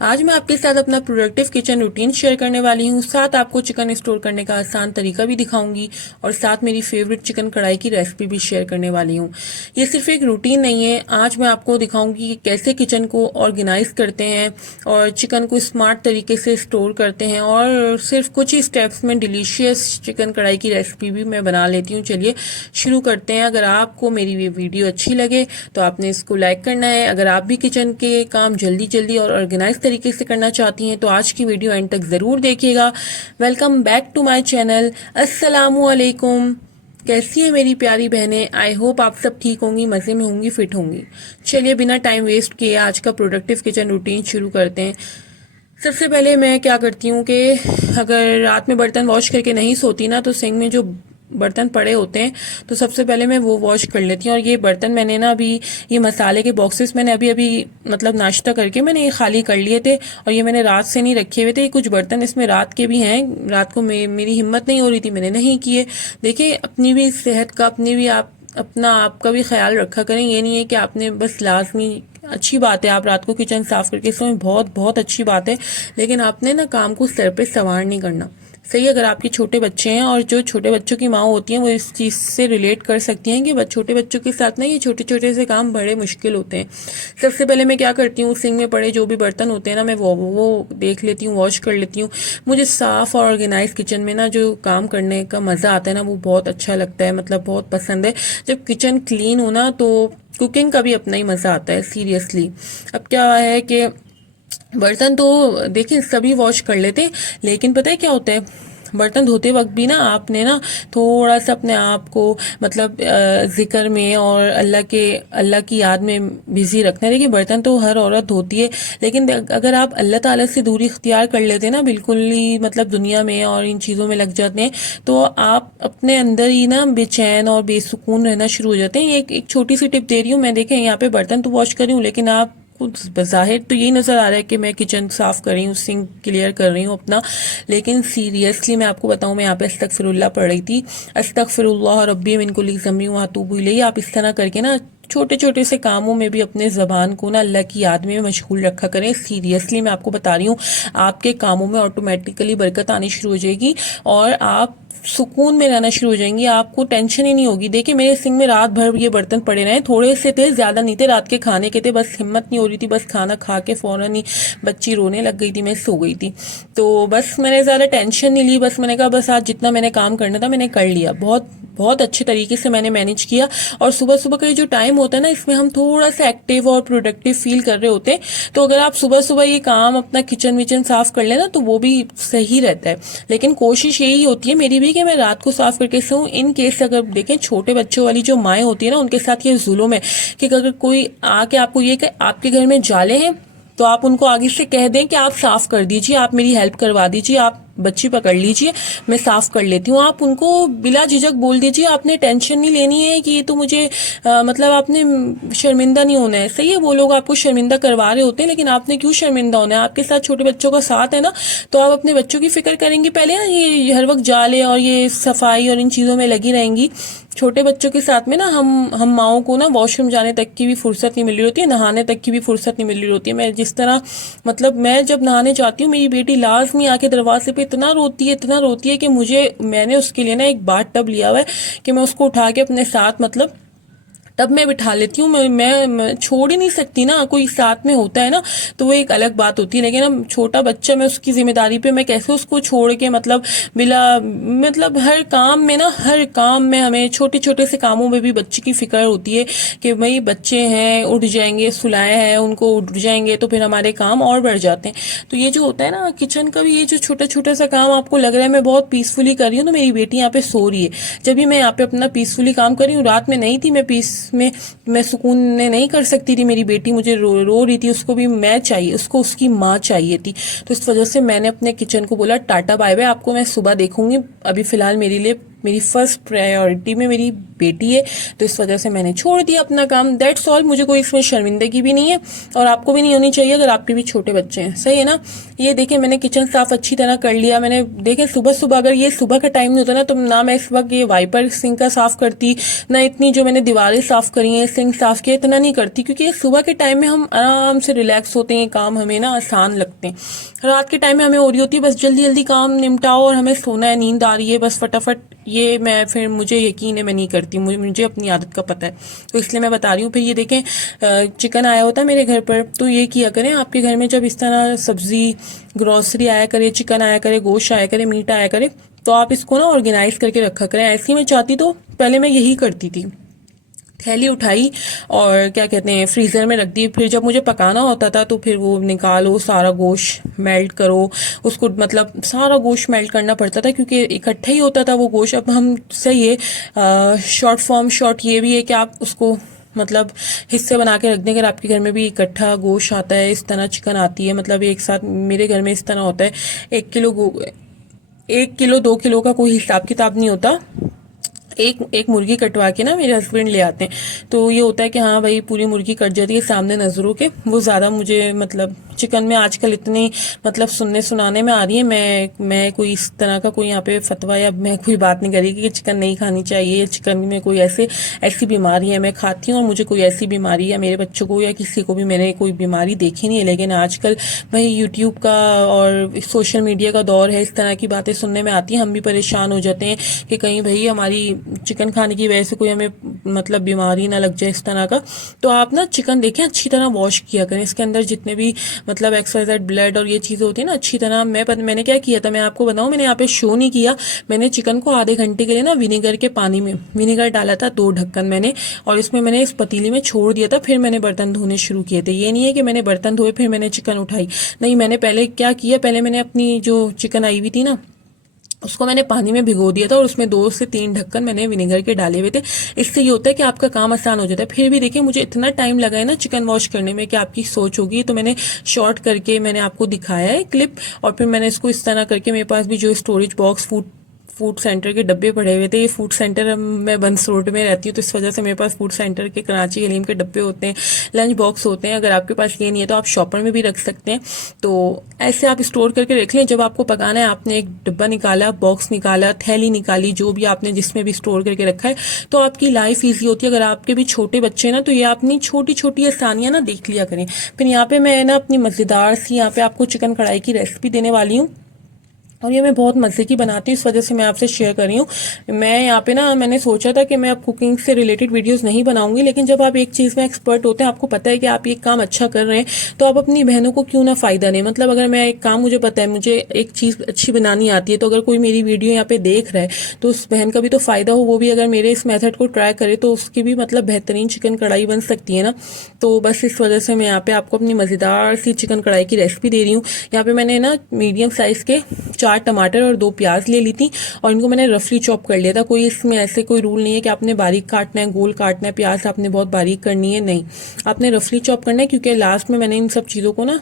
आज मैं आपके साथ अपना प्रोडक्टिव किचन रूटीन शेयर करने वाली हूँ। साथ आपको चिकन स्टोर करने का आसान तरीका भी दिखाऊंगी और साथ मेरी फेवरेट चिकन कढ़ाई की रेसिपी भी शेयर करने वाली हूँ। ये सिर्फ एक रूटीन नहीं है, आज मैं आपको दिखाऊंगी कि कैसे किचन को ऑर्गेनाइज करते हैं और चिकन को स्मार्ट तरीके से स्टोर करते हैं और सिर्फ कुछ ही स्टेप्स में डिलीशियस चिकन कढ़ाई की रेसिपी भी मैं बना लेती हूँ। चलिए शुरू करते हैं। अगर आपको मेरी ये वीडियो अच्छी लगे तो आपने इसको लाइक करना है। अगर आप भी किचन के काम जल्दी जल्दी और ऑर्गेनाइज तरीके से करना चाहती हैं तो आज की वीडियो एंड तक ज़रूर देखिएगा। Welcome back to my channel. अस्सलामु अलैकुम। कैसी है मेरी प्यारी बहनें? आई होप आप सब ठीक होंगी, मज़े में होंगी, फिट होंगी। चलिए बिना टाइम वेस्ट किए आज का प्रोडक्टिव किचन रूटीन शुरू करते हैं। सबसे पहले मैं क्या करती हूँ कि अगर रात में बर्तन वॉश करके नहीं सोती ना तो सिंक में जो बर्तन पड़े होते हैं तो सबसे पहले मैं वो वॉश कर लेती हूँ। और ये बर्तन मैंने ना अभी ये मसाले के बॉक्सेस मैंने अभी अभी मतलब नाश्ता करके मैंने ये खाली कर लिए थे और ये मैंने रात से नहीं रखे हुए थे। ये कुछ बर्तन इसमें रात के भी हैं, रात को मेरी हिम्मत नहीं हो रही थी, मैंने नहीं किए। देखिए अपनी भी सेहत का, अपनी भी आपका भी ख्याल रखा करें। ये नहीं है कि आपने बस लाजमी, अच्छी बात है आप रात को किचन साफ करके सोएं, बहुत बहुत अच्छी बात है, लेकिन आपने ना काम को सर पे सवार नहीं करना। सही, अगर आपके छोटे बच्चे हैं और जो छोटे बच्चों की माँ होती हैं वो इस चीज़ से रिलेट कर सकती हैं कि छोटे बच्चों के साथ ना ये छोटे छोटे से काम बड़े मुश्किल होते हैं। सबसे पहले मैं क्या करती हूँ, सिंक में पड़े जो भी बर्तन होते हैं ना मैं वो देख लेती हूँ, वॉश कर लेती हूँ। मुझे साफ़ और ऑर्गेनाइज किचन में ना जो काम करने का मज़ा आता है ना वो बहुत अच्छा लगता है, मतलब बहुत पसंद है। जब किचन क्लीन हो ना तो कुकिंग का भी अपना ही मज़ा आता है, सीरियसली। अब क्या है कि बर्तन तो देखिए सभी वॉश कर लेते हैं, लेकिन पता है क्या होता है, बर्तन धोते वक्त भी ना आपने ना थोड़ा सा अपने आप को मतलब जिक्र में और अल्लाह की याद में बिजी रखना है। देखिए बर्तन तो हर औरत धोती है, लेकिन अगर आप अल्लाह ताला से दूरी इख्तियार कर लेते हैं ना, बिल्कुल ही मतलब दुनिया में और इन चीज़ों में लग जाते हैं तो आप अपने अंदर ही ना बेचैन और बेसुकून रहना शुरू हो जाते हैं। एक छोटी सी टिप दे रही हूँ मैं। देखें यहाँ पे बर्तन तो वॉश कर रही हूँ, लेकिन आप कुछ बज़ाहिर तो यही नज़र आ रहा है कि मैं किचन साफ़ कर रही हूँ, सिंक क्लियर कर रही हूँ अपना, लेकिन सीरियसली मैं आपको बताऊँ, मैं यहाँ पे अस्तगफिरुल्लाह पढ़ रही थी। अस्तगफिरुल्लाह रब्बी मिन कुल्ली ज़म्बी व अतूबु इलैहि। आप इस तरह करके ना छोटे छोटे से कामों में भी अपने ज़बान को ना अल्लाह की याद में मशगूल रखा करें। सीरियसली मैं आपको बता रही हूँ, आपके कामों में ऑटोमेटिकली बरकत आनी शुरू हो जाएगी और आप सुकून में रहना शुरू हो जाएंगी, आपको टेंशन ही नहीं होगी। देखिए मेरे सिंक में रात भर ये बर्तन पड़े रहे, थोड़े से थे, ज्यादा नहीं थे, रात के खाने के थे, बस हिम्मत नहीं हो रही थी, बस खाना खा के फौरन ही बच्ची रोने लग गई थी, मैं सो गई थी। तो बस मैंने ज्यादा टेंशन नहीं ली, बस मैंने कहा बस आज जितना मैंने काम करना था मैंने कर लिया, बहुत बहुत अच्छे तरीके से मैंने मैनेज किया। और सुबह सुबह का जो टाइम होता है ना, इसमें हम थोड़ा सा एक्टिव और प्रोडक्टिव फील कर रहे होते हैं, तो अगर आप सुबह सुबह ये काम अपना किचन विचन साफ कर लेना तो वो भी सही रहता है। लेकिन कोशिश यही होती है मेरी भी कि मैं रात को साफ करके सोऊं। इन केस अगर देखें छोटे बच्चों वाली जो माएँ होती है ना, उनके साथ ये जुल्म है कि अगर कोई आके आपको ये कि आपके घर में जाले हैं तो आप उनको आगे से कह दें कि आप साफ कर दीजिए, आप मेरी हेल्प करवा दीजिए, आप बच्ची पकड़ लीजिए, मैं साफ कर लेती हूँ। आप उनको बिला झिझक बोल दीजिए, आपने टेंशन नहीं लेनी है कि ये तो मुझे मतलब आपने शर्मिंदा नहीं होना है। सही है, वो लोग आपको शर्मिंदा करवा रहे होते हैं, लेकिन आपने क्यों शर्मिंदा होना है? आपके साथ छोटे बच्चों का साथ है ना, तो आप अपने बच्चों की फिक्र करेंगी पहले ना, ये हर वक्त जाले और ये सफाई और इन चीज़ों में लगी रहेंगी। छोटे बच्चों के साथ में ना हम माओं को ना वॉशरूम जाने तक की भी फुर्सत नहीं मिल रही होती है, नहाने तक की भी फुर्सत नहीं मिल रही होती है। मैं जिस तरह मतलब मैं जब नहाने जाती हूँ, मेरी बेटी लाजमी आके दरवाजे पे इतना रोती है कि मैंने उसके लिए ना एक बाथ टब लिया हुआ है कि मैं उसको उठा के अपने साथ मतलब तब मैं बिठा लेती हूँ। मैं छोड़ ही नहीं सकती ना, कोई साथ में होता है ना तो वो एक अलग बात होती है। लेकिन अब छोटा बच्चा, मैं उसकी जिम्मेदारी पे मैं कैसे उसको छोड़ के मतलब बिला मतलब हर काम में हमें छोटे छोटे से कामों में भी बच्चे की फिक्र होती है कि भाई बच्चे हैं, उठ जाएंगे, सुलाए हैं उनको, उठ जाएंगे तो फिर हमारे काम और बढ़ जाते हैं। तो ये जो होता है ना किचन का भी, ये जो छोटा छोटा सा काम आपको लग रहा है मैं बहुत पीसफुली कर रही हूँ, तो मेरी बेटी यहाँ पे सो रही है। जब भी मैं यहाँ पे अपना पीसफुली काम कर रही हूँ, रात में नहीं थी, मैं सुकून ने नहीं कर सकती थी, मेरी बेटी मुझे रो रही थी, उसको भी मैं चाहिए, उसको उसकी माँ चाहिए थी। तो इस वजह से मैंने अपने किचन को बोला टाटा बाय बाय, आपको मैं सुबह देखूंगी, अभी फिलहाल मेरे लिए मेरी फर्स्ट प्रायोरिटी में मेरी बेटी है, तो इस वजह से मैंने छोड़ दिया अपना काम। That's all. मुझे कोई इसमें शर्मिंदगी भी नहीं है और आपको भी नहीं होनी चाहिए अगर आपके भी छोटे बच्चे हैं। सही है ना। ये देखें, मैंने किचन साफ अच्छी तरह कर लिया। मैंने देखे सुबह सुबह, अगर ये सुबह का टाइम नहीं होता ना तो ना मैं इस वक्त ये वाइपर सिंक का साफ करती, ना इतनी जो मैंने दीवारें साफ करी हैं, सिंक साफ किया, इतना नहीं करती, क्योंकि ये सुबह के टाइम में हम आराम से रिलैक्स होते हैं, काम हमें ना आसान लगते हैं। रात के टाइम में हमें हो रही होती है बस जल्दी जल्दी काम निपटाओ और हमें सोना है, नींद आ रही है, बस फटाफट। ये मैं फिर मुझे यकीन है मैं नहीं करती, मुझे अपनी आदत का पता है, तो इसलिए मैं बता रही हूँ। फिर ये देखें, चिकन आया होता है मेरे घर पर, तो ये किया करें आपके घर में जब इस तरह सब्जी ग्रोसरी आया करे, चिकन आया करे, गोश्त आया करे, मीट आया करे, तो आप इसको ना ऑर्गेनाइज करके रखा करें। ऐसी मैं चाहती तो पहले मैं यही करती थी, थैली उठाई और क्या कहते हैं फ्रीज़र में रख दी। फिर जब मुझे पकाना होता था तो फिर वो निकालो, सारा गोश्त मेल्ट करो, उसको मतलब सारा गोश्त मेल्ट करना पड़ता था क्योंकि इकट्ठा ही होता था वो गोश्त। अब हम सही है, शॉर्ट फॉर्म शॉर्ट ये भी है कि आप उसको मतलब हिस्से बना के रख दें। अगर आपके घर में भी इकट्ठा गोश्त आता है, इस तरह चिकन आती है, मतलब एक साथ मेरे घर में इस तरह होता है, 1 किलो 2 किलो का कोई हिसाब किताब नहीं होता। एक एक मुर्गी कटवा के ना मेरे हस्बैंड ले आते हैं, तो ये होता है कि हाँ भाई पूरी मुर्गी कट जाती है सामने नजरों के। वो ज़्यादा मुझे मतलब चिकन में आजकल इतनी मतलब सुनने सुनाने में आ रही है, मैं कोई इस तरह का कोई यहाँ पे फतवा या मैं कोई बात नहीं करी कि चिकन नहीं खानी चाहिए, चिकन में कोई ऐसी बीमारी है। मैं खाती हूँ और मुझे कोई ऐसी बीमारी या मेरे बच्चों को या किसी को भी मैंने कोई बीमारी देखी नहीं है, लेकिन आजकल भाई यूट्यूब का और सोशल मीडिया का दौर है, इस तरह की बातें सुनने में आती हैं, हम भी परेशान हो जाते हैं कि कहीं भाई हमारी चिकन खाने की वजह से कोई हमें मतलब बीमारी ना लग जाए इस तरह का। तो आप ना चिकन देखें अच्छी तरह वॉश किया करें, इसके अंदर जितने भी मतलब XYZ ब्लड और ये चीज़ें होती है ना अच्छी तरह। मैंने क्या किया था, मैं आपको बताऊं, मैंने यहाँ पे शो नहीं किया, मैंने चिकन को आधे घंटे के लिए ना विनेगर के पानी में विनेगर डाला था, 2 ढक्कन मैंने, और इसमें मैंने इस पतीली में छोड़ दिया था। फिर मैंने बर्तन धोने शुरू किए थे। ये नहीं है कि मैंने बर्तन धोए फिर मैंने चिकन उठाई, नहीं, मैंने पहले क्या किया, पहले मैंने अपनी जो चिकन आई हुई थी ना उसको मैंने पानी में भिगो दिया था और उसमें 2 से 3 ढक्कन मैंने विनेगर के डाले हुए थे। इससे ये होता है कि आपका काम आसान हो जाता है। फिर भी देखिए मुझे इतना टाइम लगा है ना चिकन वॉश करने में कि आपकी सोच होगी, तो मैंने शॉर्ट करके मैंने आपको दिखाया है क्लिप। और फिर मैंने इसको इस तरह करके, मेरे पास भी जो स्टोरेज बॉक्स फूड सेंटर के डब्बे पड़े हुए थे। ये फूड सेंटर, मैं बंस रोड में रहती हूँ तो इस वजह से मेरे पास फूड सेंटर के कराची हलीम के डब्बे होते हैं, लंच बॉक्स होते हैं। अगर आपके पास ये नहीं है तो आप शॉपर में भी रख सकते हैं। तो ऐसे आप स्टोर करके रख लें, जब आपको पकाना है आपने एक डब्बा निकाला, बॉक्स निकाला, थैली निकाली, जो भी आपने जिसमें भी स्टोर करके रखा है, तो आपकी लाइफ ईजी होती है। अगर आपके भी छोटे बच्चे ना, तो ये अपनी छोटी छोटी आसानियां ना देख लिया करें। फिर यहाँ पे मैं ना अपनी मज़ेदार सी यहाँ पे आपको चिकन कढ़ाई की रेसिपी देने वाली हूँ और ये मैं बहुत मज़े की बनाती हूँ, इस वजह से मैं आपसे शेयर कर रही हूँ। मैं यहाँ पे ना मैंने सोचा था कि मैं अब कुकिंग से रिलेटेड वीडियोस नहीं बनाऊंगी, लेकिन जब आप एक चीज़ में एक्सपर्ट होते हैं, आपको पता है कि आप ये काम अच्छा कर रहे हैं, तो आप अपनी बहनों को क्यों ना फ़ायदा दें। मतलब अगर मैं एक काम, मुझे पता है मुझे एक चीज़ अच्छी बनानी आती है, तो अगर कोई मेरी वीडियो यहाँ पे देख रहा है तो उस बहन का भी तो फ़ायदा हो, वो भी अगर मेरे इस मेथड को ट्राई करे तो उसकी भी मतलब बेहतरीन चिकन कढ़ाई बन सकती है ना। तो बस इस वजह से मैं यहाँ पे आपको अपनी मज़ेदार सी चिकन कढ़ाई की रेसिपी दे रही हूँ। यहाँ पे मैंने ना मीडियम साइज़ के 4 टमाटर और 2 प्याज ले ली थी और इनको मैंने रफली चॉप कर लिया था। कोई इसमें ऐसे कोई रूल नहीं है कि आपने बारीक काटना है, गोल काटना है, प्याज आपने बहुत बारीक करनी है, नहीं, आपने रफली चॉप करना है, क्योंकि लास्ट में मैंने इन सब चीज़ों को ना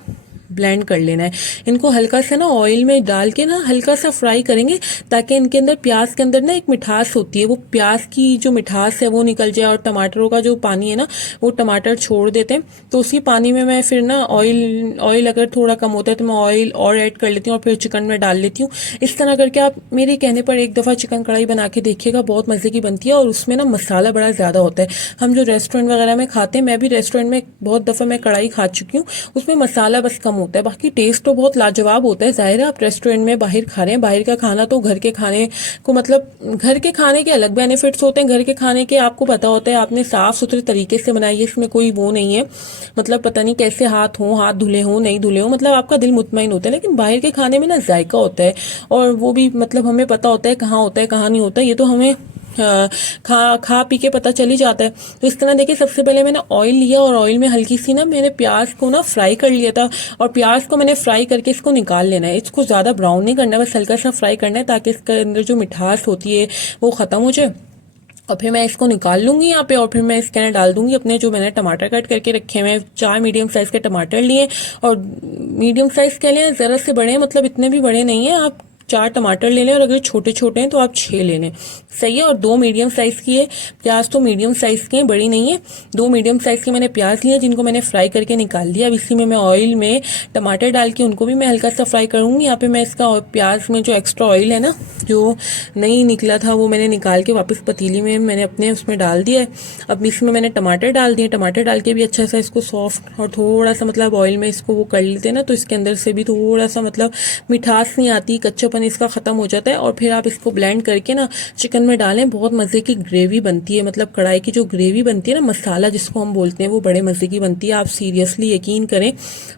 ब्लेंड कर लेना है। इनको हल्का सा ना ऑयल में डाल के ना हल्का सा फ्राई करेंगे, ताकि इनके अंदर, प्याज के अंदर ना एक मिठास होती है, वो प्याज की जो मिठास है वो निकल जाए, और टमाटरों का जो पानी है ना वो टमाटर छोड़ देते हैं। तो उसी पानी में मैं फिर ना ऑयल अगर थोड़ा कम होता है तो मैं ऑयल और ऐड कर लेती हूँ और फिर चिकन में डाल लेती हूँ। इस तरह करके आप मेरे कहने पर एक दफ़ा चिकन कढ़ाई बना के देखिएगा, बहुत मज़े की बनती है। और उसमें ना मसाला बड़ा ज़्यादा होता है। हम जो रेस्टोरेंट वगैरह में खाते हैं, मैं भी रेस्टोरेंट में बहुत दफ़ा मैं कढ़ाई खा चुकी हूँ, उसमें मसाला बस कम होता है, बाकी टेस्ट तो बहुत लाजवाब होता है। जाहिर है आप रेस्टोरेंट में बाहर खा रहे हैं, बाहर का खाना तो घर के खाने को, मतलब घर के खाने के अलग बेनिफिट्स होते हैं। घर के खाने के आपको पता होता है आपने साफ सुथरे तरीके से बनाई है, इसमें कोई वो नहीं है, मतलब पता नहीं कैसे हाथ धुले हों नहीं धुले हों, मतलब आपका दिल मुतमईन होता है। लेकिन बाहर के खाने में ना जायका होता है, और वो भी मतलब हमें पता होता है कहाँ होता है कहाँ नहीं होता, ये तो हमें खा पी के पता चल ही जाता है। तो इस तरह देखिए, सबसे पहले मैंने ऑयल लिया और ऑयल में हल्की सी ना मैंने प्याज को ना फ्राई कर लिया था, और प्याज को मैंने फ्राई करके इसको निकाल लेना है। इसको ज़्यादा ब्राउन नहीं करना है, बस हल्का सा फ्राई करना है, ताकि इसके अंदर जो मिठास होती है वो ख़त्म हो जाए। और फिर मैं इसको निकाल लूंगी यहाँ पे, और फिर मैं इसके अंदर डाल दूंगी अपने जो मैंने टमाटर कट करके रखे हुए हैं। 4 मीडियम साइज के टमाटर लिए, और मीडियम साइज के लिए ज़रा से बड़े, मतलब इतने भी बड़े नहीं है, आप 4 टमाटर ले लें और अगर छोटे छोटे हैं तो आप 6 ले लें। सही है। और 2 मीडियम साइज की है प्याज, तो मीडियम साइज की है, बड़ी नहीं है। 2 मीडियम साइज के मैंने प्याज लिया जिनको मैंने फ्राई करके निकाल लिया। अब इसी में मैं ऑयल में टमाटर डाल के उनको भी मैं हल्का सा फ्राई करूंगी। यहाँ पे मैं इसका प्याज में जो एक्स्ट्रा ऑयल है ना, जो नहीं निकला था, वो मैंने निकाल के वापस पतीली में मैंने अपने उसमें डाल दिया है। अब इसमें मैंने टमाटर डाल दिए। टमाटर डाल के भी अच्छा सा इसको सॉफ्ट और थोड़ा सा मतलब ऑयल में इसको वो कर लेते हैं ना, तो इसके अंदर से भी थोड़ा सा मतलब मिठास नहीं आती, कच्चापन इसका खत्म हो जाता है। और फिर आप इसको ब्लेंड करके ना चिकन में डालें, बहुत मजे की ग्रेवी बनती है। मतलब कढ़ाई की जो ग्रेवी बनती है ना, मसाला जिसको हम बोलते हैं, वो बड़े मजे की बनती है। आप सीरियसली यकीन करें,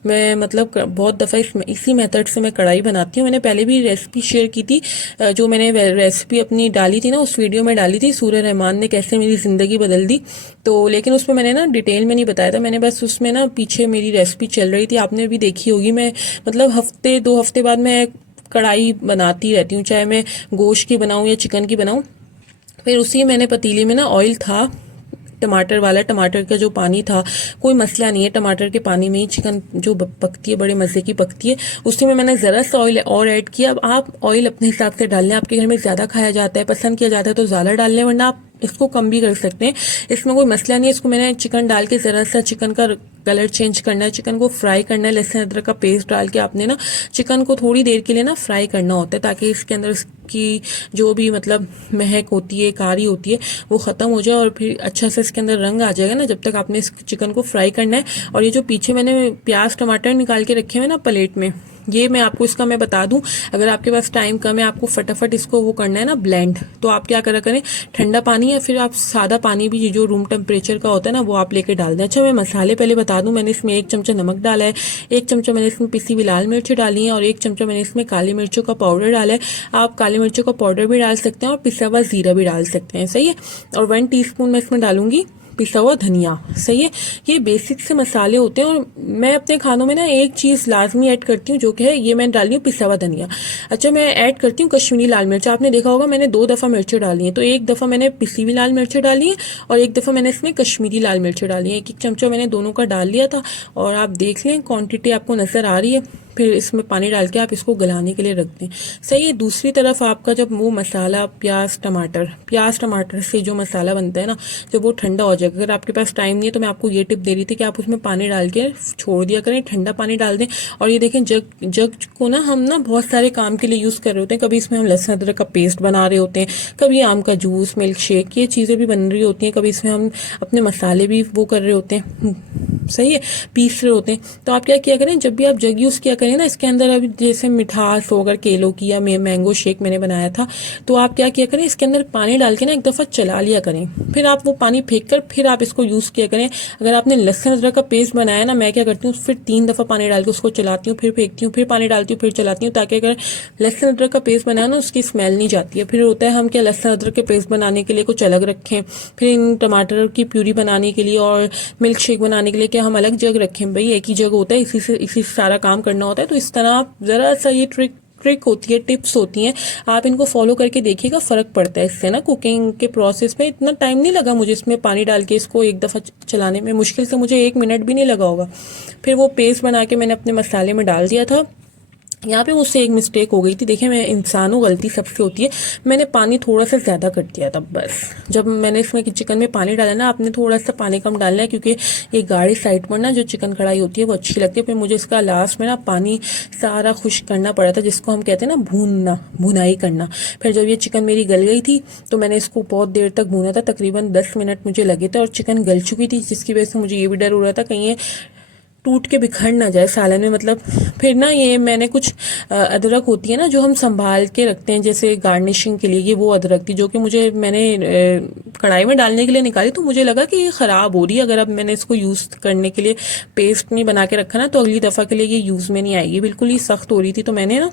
मैं मतलब बहुत दफ़ा इसी मेथड से मैं कढ़ाई बनाती हूँ। मैंने पहले भी रेसिपी शेयर की थी, जो मैंने रेसिपी अपनी डाली थी ना, उस वीडियो में डाली थी, सूर्य रहमान ने कैसे मेरी ज़िंदगी बदल दी। तो लेकिन उसमें मैंने ना डिटेल में नहीं बताया था, मैंने बस उसमें ना पीछे मेरी रेसिपी चल रही थी, आपने भी देखी होगी। मैं मतलब हफ्ते 2 हफ्ते बाद मैं कढ़ाई बनाती रहती हूँ, चाहे मैं गोश्त की बनाऊँ या चिकन की बनाऊँ। फिर उसी मैंने पतीले में ना ऑयल था टमाटर वाला, टमाटर का जो पानी था, कोई मसला नहीं है, टमाटर के पानी में ही चिकन जो पकती है बड़े मज़े की पकती है। उसी में मैंने ज़रा सा ऑयल और ऐड किया। अब आप ऑयल अपने हिसाब से डाल लें, आपके घर में ज़्यादा खाया जाता है, पसंद किया जाता है तो ज़्यादा डाल लें, वरना आप इसको कम भी कर सकते हैं, इसमें कोई मसला नहीं है। इसको मैंने चिकन डाल के ज़रा सा चिकन का कलर चेंज करना है, चिकन को फ्राई करना है। लहसुन अदरक का पेस्ट डाल के आपने ना चिकन को थोड़ी देर के लिए ना फ्राई करना होता है, ताकि इसके अंदर की जो भी मतलब महक होती है, कारी होती है, वो ख़त्म हो जाए और फिर अच्छा से इसके अंदर रंग आ जाएगा ना, जब तक आपने इस चिकन को फ्राई करना है। और ये जो पीछे मैंने प्याज टमाटर निकाल के रखे हुए ना प्लेट में, ये मैं आपको इसका मैं बता दूं, अगर आपके पास टाइम कम है, आपको फटाफट इसको वो करना है ना ब्लेंड, तो आप क्या करा करें, ठंडा पानी या फिर आप सादा पानी भी जो रूम टेम्परेचर का होता है ना, वो आप लेके डाल दें। अच्छा, मैं मसाले पहले बता दूं, मैंने इसमें 1 चमचा नमक डाला है, 1 चमचा मैंने इसमें पिसी हुई लाल मिर्च डाली है और 1 चमचा मैंने इसमें काली मिर्चों का पाउडर डाला है। आप काली मिर्चों का पाउडर भी डाल सकते हैं और पिसा हुआ जीरा भी डाल सकते हैं। सही है। और 1 टीस्पून मैं इसमें डालूंगी पिसा हुआ धनिया। सही है। ये बेसिक से मसाले होते हैं और मैं अपने खानों में ना एक चीज़ लाजमी ऐड करती हूँ, जो कि है ये मैं डाली हूँ पिसा हुआ धनिया। अच्छा, मैं ऐड करती हूँ कश्मीरी लाल मिर्च। आपने देखा होगा मैंने 2 दफ़ा मिर्चें डाली हैं, तो एक दफ़ा मैंने पिसी हुई लाल मिर्चें डाली हैं और एक दफ़ा मैंने इसमें कश्मीरी लाल मिर्चें डाली हैं। 1-1 चमचा मैंने दोनों का डाल लिया था और आप देख लें क्वान्टिटी आपको नज़र आ रही है। फिर इसमें पानी डाल के आप इसको गलाने के लिए रख दें। सही है। दूसरी तरफ आपका जब वो मसाला प्याज टमाटर से जो मसाला बनता है ना, जब वो ठंडा हो जाएगा, अगर आपके पास टाइम नहीं है तो मैं आपको ये टिप दे रही थी कि आप उसमें पानी डाल के छोड़ दिया करें, ठंडा पानी डाल दें। और ये देखें, जग को ना हम ना बहुत सारे काम के लिए यूज़ कर रहे होते हैं। कभी इसमें हम लहसुन अदरक का पेस्ट बना रहे होते हैं, कभी आम का जूस, मिल्क शेक, ये चीज़ें भी बन रही होती हैं, कभी इसमें हम अपने मसाले भी वो कर रहे होते हैं, सही है, पीस रहे होते हैं। तो आप क्या किया करें, जब भी आप जग यूज़ किया करें ना, इसके अंदर अभी जैसे मिठास हो, अगर केलों की या मैंगो शेक मैंने बनाया था, तो आप क्या किया करें, इसके अंदर पानी डाल के ना एक दफ़ा चला लिया करें, फिर आप वो पानी फेंक कर फिर आप इसको यूज़ किया करें। अगर आपने लहसुन अदरक का पेस्ट बनाया ना, मैं क्या करती हूँ, फिर 3 दफ़ा पानी डाल के उसको चलाती हूँ, फिर फेंकती हूँ, फिर पानी डालती हूँ, फिर चलाती हूँ, ताकि अगर लहसुन अदरक का पेस्ट बनाया ना, उसकी स्मेल नहीं जाती है। फिर होता है हम क्या लहसुन अदरक के पेस्ट बनाने के लिए कुछ अलग रखें, फिर इन टमाटर की प्यूरी बनाने के लिए और मिल्क शेक बनाने के लिए क्या हम अलग जग रखें। भाई एक ही जग होता है, इसी से सारा काम करना होता है। तो इस तरह आप ज़रा सा ये ट्रिक होती है, टिप्स होती हैं, आप इनको फॉलो करके देखिएगा, फ़र्क पड़ता है इससे ना। कुकिंग के प्रोसेस में इतना टाइम नहीं लगा मुझे इसमें पानी डाल के इसको एक दफ़ा चलाने में, मुश्किल से मुझे 1 मिनट भी नहीं लगा होगा। फिर वो पेस्ट बना के मैंने अपने मसाले में डाल दिया था। यहाँ पे मुझसे एक मिस्टेक हो गई थी, देखिए मैं इंसान हूँ, गलती सबसे होती है, मैंने पानी थोड़ा सा ज़्यादा कर दिया था। बस जब मैंने इसमें चिकन में पानी डाला ना, आपने थोड़ा सा पानी कम डालना है, क्योंकि ये गाढ़ी साइड पर ना जो चिकन कढ़ाई होती है वो अच्छी लगती है। फिर मुझे इसका लास्ट में ना पानी सारा खुश्क करना पड़ा था, जिसको हम कहते हैं ना भुनाई करना। फिर जब ये चिकन मेरी गल गई थी तो मैंने इसको बहुत देर तक भूना था, तकरीबन 10 मिनट मुझे लगे थे, और चिकन गल चुकी थी, जिसकी वजह से मुझे ये भी डर हो रहा था कहीं ये टूट के बिखर ना जाए सालन में। मतलब फिर ना ये मैंने कुछ अदरक होती है ना जो हम संभाल के रखते हैं जैसे गार्निशिंग के लिए, ये वो अदरक थी जो कि मैंने कढ़ाई में डालने के लिए निकाली, तो मुझे लगा कि ये ख़राब हो रही है। अगर अब मैंने इसको यूज़ करने के लिए पेस्ट नहीं बना के रखा ना, तो अगली दफ़ा के लिए ये यूज़ में नहीं आएगी, बिल्कुल ही सख्त हो रही थी। तो मैंने ना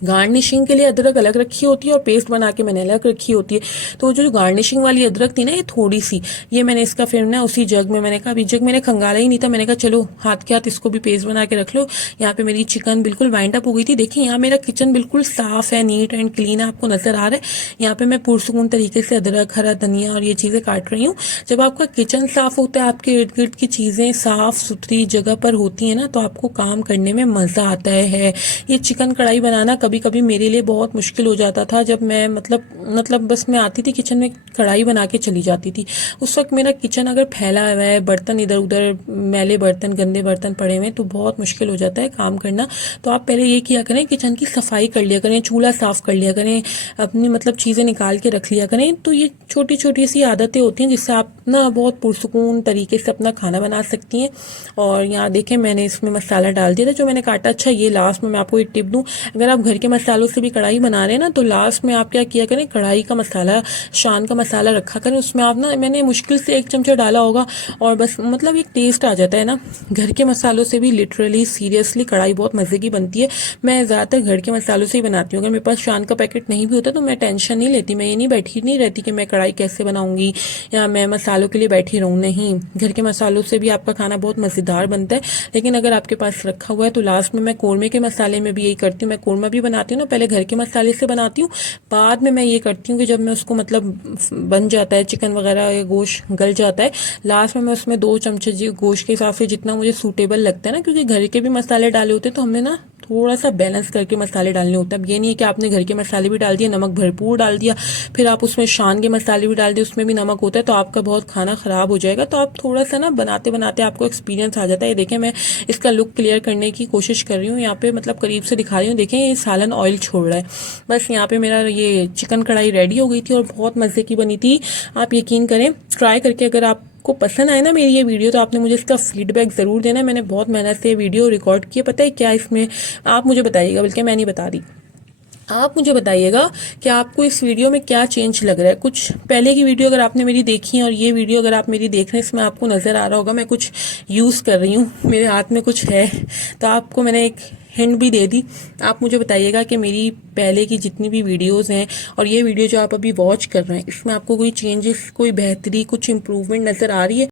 गार्निशिंग के लिए अदरक अलग रखी होती है और पेस्ट बना के मैंने अलग रखी होती है। तो जो गार्निशिंग वाली अदरक थी ना, ये थोड़ी सी, ये मैंने इसका फिर ना उसी जग में, मैंने कहा अभी जग मैंने खंगाला ही नहीं था, मैंने कहा चलो हाथ के हाथ इसको भी पेस्ट बना के रख लो। यहाँ पे मेरी चिकन बिल्कुल वाइंड अप हो गई थी। देखिए यहाँ मेरा किचन बिल्कुल साफ है, नीट एंड क्लीन है, आपको नजर आ रहा है। यहाँ पे मैं पुरसुकून तरीके से अदरक, हरा धनिया और ये चीज़ें काट रही हूँ। जब आपका किचन साफ होता है, आपके इर्द गिर्द की चीज़ें साफ सुथरी जगह पर होती है ना, तो आपको काम करने में मज़ा आता है। ये चिकन कढ़ाई बनाना कभी कभी मेरे लिए बहुत मुश्किल हो जाता था जब मैं मतलब बस मैं आती थी किचन में, कढ़ाई बना के चली जाती थी। उस वक्त मेरा किचन अगर फैला हुआ है, बर्तन इधर उधर, मैले बर्तन, गंदे बर्तन पड़े हुए हैं, तो बहुत मुश्किल हो जाता है काम करना। तो आप पहले ये किया करें, किचन की सफाई कर लिया करें, चूल्हा साफ कर लिया करें, अपनी चीज़ें निकाल के रख लिया करें। तो ये छोटी छोटी सी आदतें होती हैं जिससे आप ना बहुत पुरसुकून तरीके से अपना खाना बना सकती हैं। और यहाँ देखें, मैंने इसमें मसाला डाल दिया था जो मैंने काटा। अच्छा, ये लास्ट में मैं आपको एक टिप दूं, अगर आप घर के मसालों से भी कढ़ाई बना रहे हैं ना, तो लास्ट में आप क्या किया करें, कढ़ाई का मसाला, शान का मसाला रखा करें। उसमें आप ना, मैंने मुश्किल से 1 चमचा डाला होगा और बस एक टेस्ट आ जाता है ना। घर के मसालों से भी लिटरली सीरियसली कढ़ाई बहुत मज़े की बनती है। मैं ज़्यादातर घर के मसालों से ही बनाती हूँ। अगर मेरे पास शान का पैकेट नहीं भी होता तो मैं टेंशन नहीं लेती, मैं ये नहीं रहती कि मैं कढ़ाई कैसे बनाऊंगी या मैं मसालों के लिए बैठी रहूँ। नहीं, घर के मसालों से भी आपका खाना बहुत मज़ेदार बनता है। लेकिन अगर आपके पास रखा हुआ है तो लास्ट में मैं कौरमे के मसाले में भी यही करती हूँ। मैं कौरमा भी बनाती हूँ ना, पहले घर के मसाले से बनाती हूँ, बाद में मैं ये करती हूँ कि जब मैं उसको बन जाता है चिकन वगैरह या गोश्त गल जाता है, लास्ट में मैं उसमें 2 चमचे गोश्त के हिसाब से जितना मुझे सूटेबल लगता है ना, क्योंकि घर के भी मसाले डाले होते हैं तो हमने ना थोड़ा सा बैलेंस करके मसाले डालने होते हैं। अब ये नहीं है कि आपने घर के मसाले भी डाल दिए, नमक भरपूर डाल दिया, फिर आप उसमें शान के मसाले भी डाल दिए, उसमें भी नमक होता है, तो आपका बहुत खाना ख़राब हो जाएगा। तो आप थोड़ा सा ना बनाते बनाते आपको एक्सपीरियंस आ जाता है। ये देखें, मैं इसका लुक क्लियर करने की कोशिश कर रही हूँ यहाँ पे, करीब से दिखा रही हूँ। देखें, ये सालन ऑयल छोड़ रहा है। बस यहाँ पे मेरा ये चिकन कढ़ाई रेडी हो गई थी और बहुत मज़े की बनी थी। आप यकीन करें, ट्राई करके अगर आपको पसंद आए ना मेरी ये वीडियो, तो आपने मुझे इसका फीडबैक ज़रूर देना। मैंने बहुत मेहनत से ये वीडियो रिकॉर्ड की है। पता है क्या इसमें, आप मुझे बताइएगा, बल्कि मैं नहीं बता रही, आप मुझे बताइएगा कि आपको इस वीडियो में क्या चेंज लग रहा है। कुछ पहले की वीडियो अगर आपने मेरी देखी है और ये वीडियो अगर आप मेरी देख रहे हैं, इसमें आपको नज़र आ रहा होगा मैं कुछ यूज़ कर रही हूँ, मेरे हाथ में कुछ है, तो आपको मैंने एक हिंट भी दे दी। आप मुझे बताइएगा कि मेरी पहले की जितनी भी वीडियोस हैं और ये वीडियो जो आप अभी वॉच कर रहे हैं, इसमें आपको कोई चेंजेस, कोई बेहतरी, कुछ इम्प्रूवमेंट नज़र आ रही है।